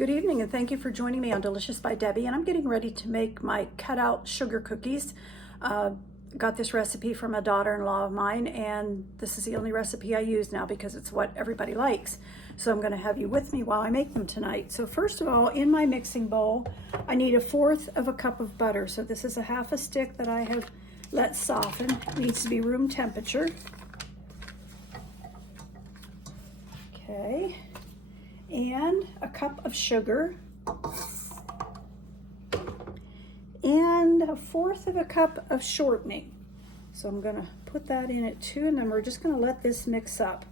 Good evening and thank you for joining me on Delicious by Debbie, and I'm getting ready to make my cutout sugar cookies. Got this recipe from a daughter-in-law of mine, and this is the only recipe I use now because it's what everybody likes. So I'm going to have you with me while I make them tonight. So first of all, in my mixing bowl, I need 1/4 of a cup of butter. So this is a 1/2 stick that I have let soften. It needs to be room temperature. Okay. And a cup of sugar, and 1/4 of a cup of shortening. So I'm gonna put that in it too, and then we're just gonna let this mix up.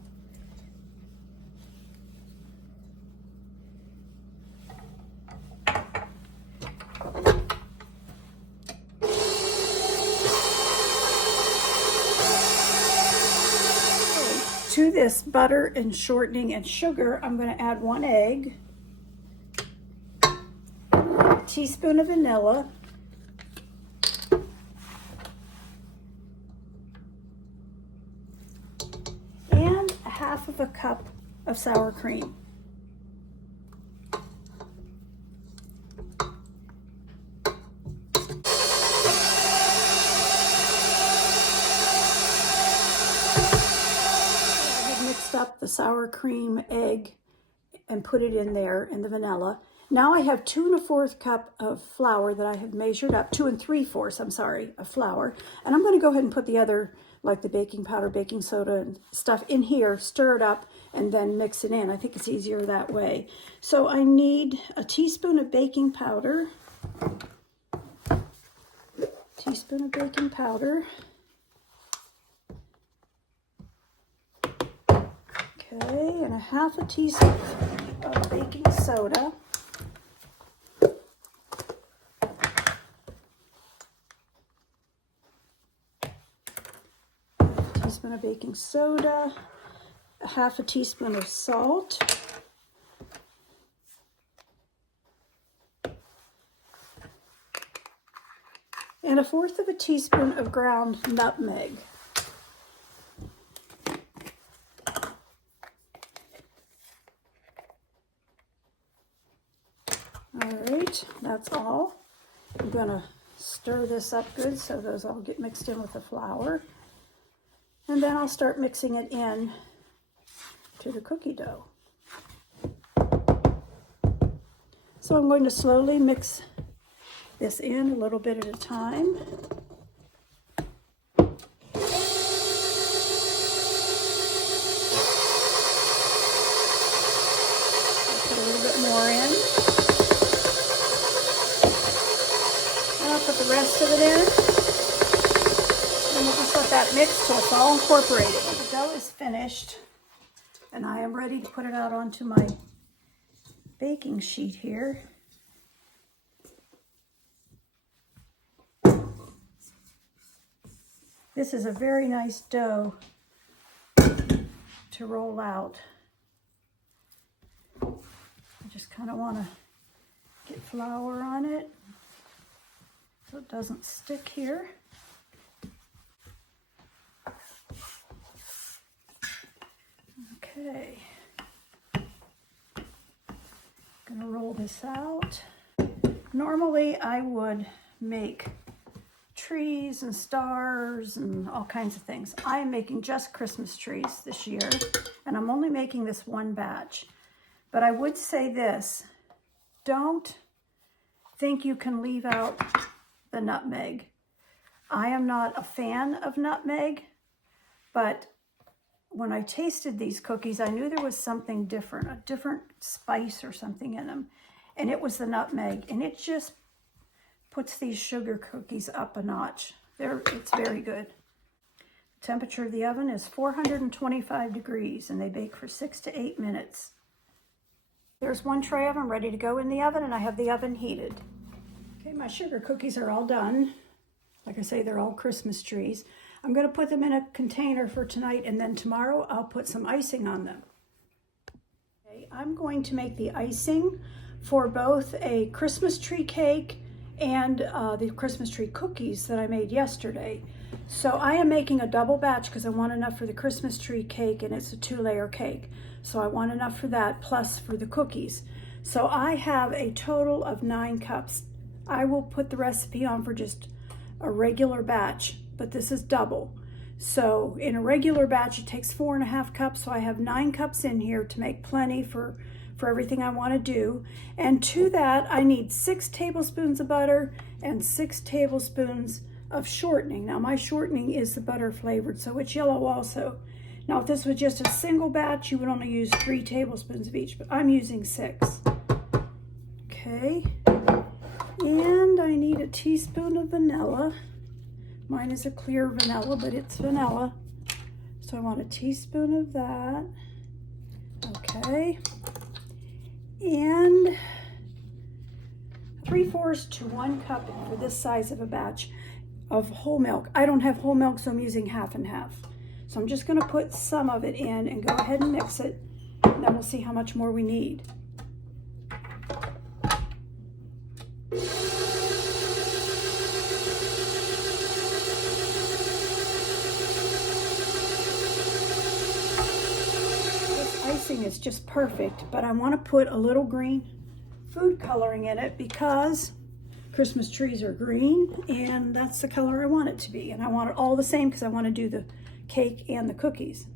To this butter and shortening and sugar, I'm going to add 1 egg, a teaspoon of vanilla, and 1/2 of a cup of sour cream. Up the sour cream, egg, and put it in there, and the vanilla. Now I have 2 1/4 cup of flour that I have measured up, 2 3/4, I'm sorry, of flour. And I'm going to go ahead and put the other, like the baking powder, baking soda, and stuff in here, stir it up, and then mix it in. I think it's easier that way. So I need a teaspoon of baking powder, Okay, and 1/2 teaspoon of baking soda. A teaspoon of baking soda, 1/2 teaspoon of salt, and 1/4 teaspoon of ground nutmeg. All right, that's all. I'm gonna stir this up good so those all get mixed in with the flour. And then I'll start mixing it in to the cookie dough. So I'm going to slowly mix this in a little bit at a time. I'll put a little bit more in. Put the rest of it in, and we'll just let that mix till it's all incorporated. The dough is finished, and I am ready to put it out onto my baking sheet here. This is a very nice dough to roll out. I just kind of want to get flour on it so it doesn't stick here. Okay. Gonna roll this out. Normally I would make trees and stars and all kinds of things. I am making just Christmas trees this year, and I'm only making this one batch. But I would say this, don't think you can leave out the nutmeg. I am not a fan of nutmeg, but when I tasted these cookies, I knew there was something different, a different spice or something in them, and it was the nutmeg, and it just puts these sugar cookies up a notch. It's very good. The temperature of the oven is 425 degrees, and they bake for 6 to 8 minutes. There's one tray of them ready to go in the oven, and I have the oven heated. Okay, my sugar cookies are all done. Like I say, they're all Christmas trees. I'm going to put them in a container for tonight, and then tomorrow I'll put some icing on them. Okay, I'm going to make the icing for both a Christmas tree cake and the Christmas tree cookies that I made yesterday. So I am making a double batch because I want enough for the Christmas tree cake, and it's a 2-layer cake. So I want enough for that plus for the cookies. So I have a total of 9 cups. I will put the recipe on for just a regular batch, but this is double. So in a regular batch, it takes 4.5 cups. So I have 9 cups in here to make plenty for everything I want to do. And to that, I need 6 tablespoons of butter and 6 tablespoons of shortening. Now my shortening is the butter flavored, so it's yellow also. Now if this was just a single batch, you would only use 3 tablespoons of each, but I'm using 6. Okay, and I need a teaspoon of vanilla. Mine is a clear vanilla, but it's vanilla. So I want a teaspoon of that. Okay, and 3/4 to 1 cup for this size of a batch of whole milk. I don't have whole milk, so I'm using half and half. So I'm just going to put some of it in and go ahead and mix it, and then we'll see how much more we need. This icing is just perfect, but I want to put a little green food coloring in it because Christmas trees are green, and that's the color I want it to be. And I want it all the same because I want to do the cake and the cookies.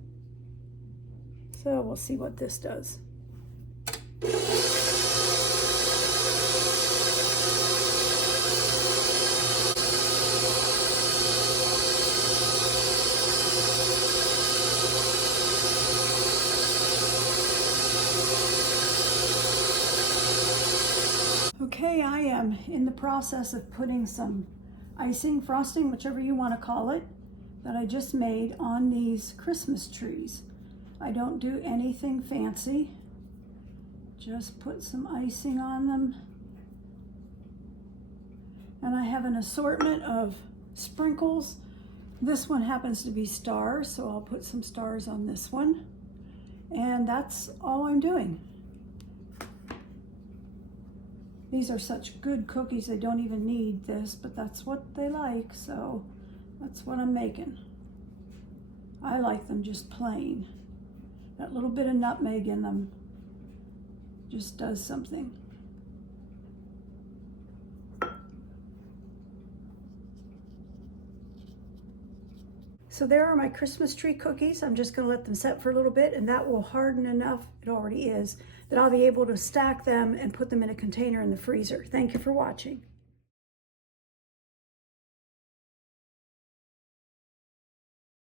So we'll see what this does. Okay, I am in the process of putting some icing, frosting, whichever you want to call it, that I just made on these Christmas trees. I don't do anything fancy, just put some icing on them. And I have an assortment of sprinkles. This one happens to be stars, so I'll put some stars on this one. And that's all I'm doing. These are such good cookies, they don't even need this, but that's what they like, so that's what I'm making. I like them just plain. That little bit of nutmeg in them just does something. So there are my Christmas tree cookies. I'm just going to let them set for a little bit, and that will harden enough, it already is, that I'll be able to stack them and put them in a container in the freezer. Thank you for watching.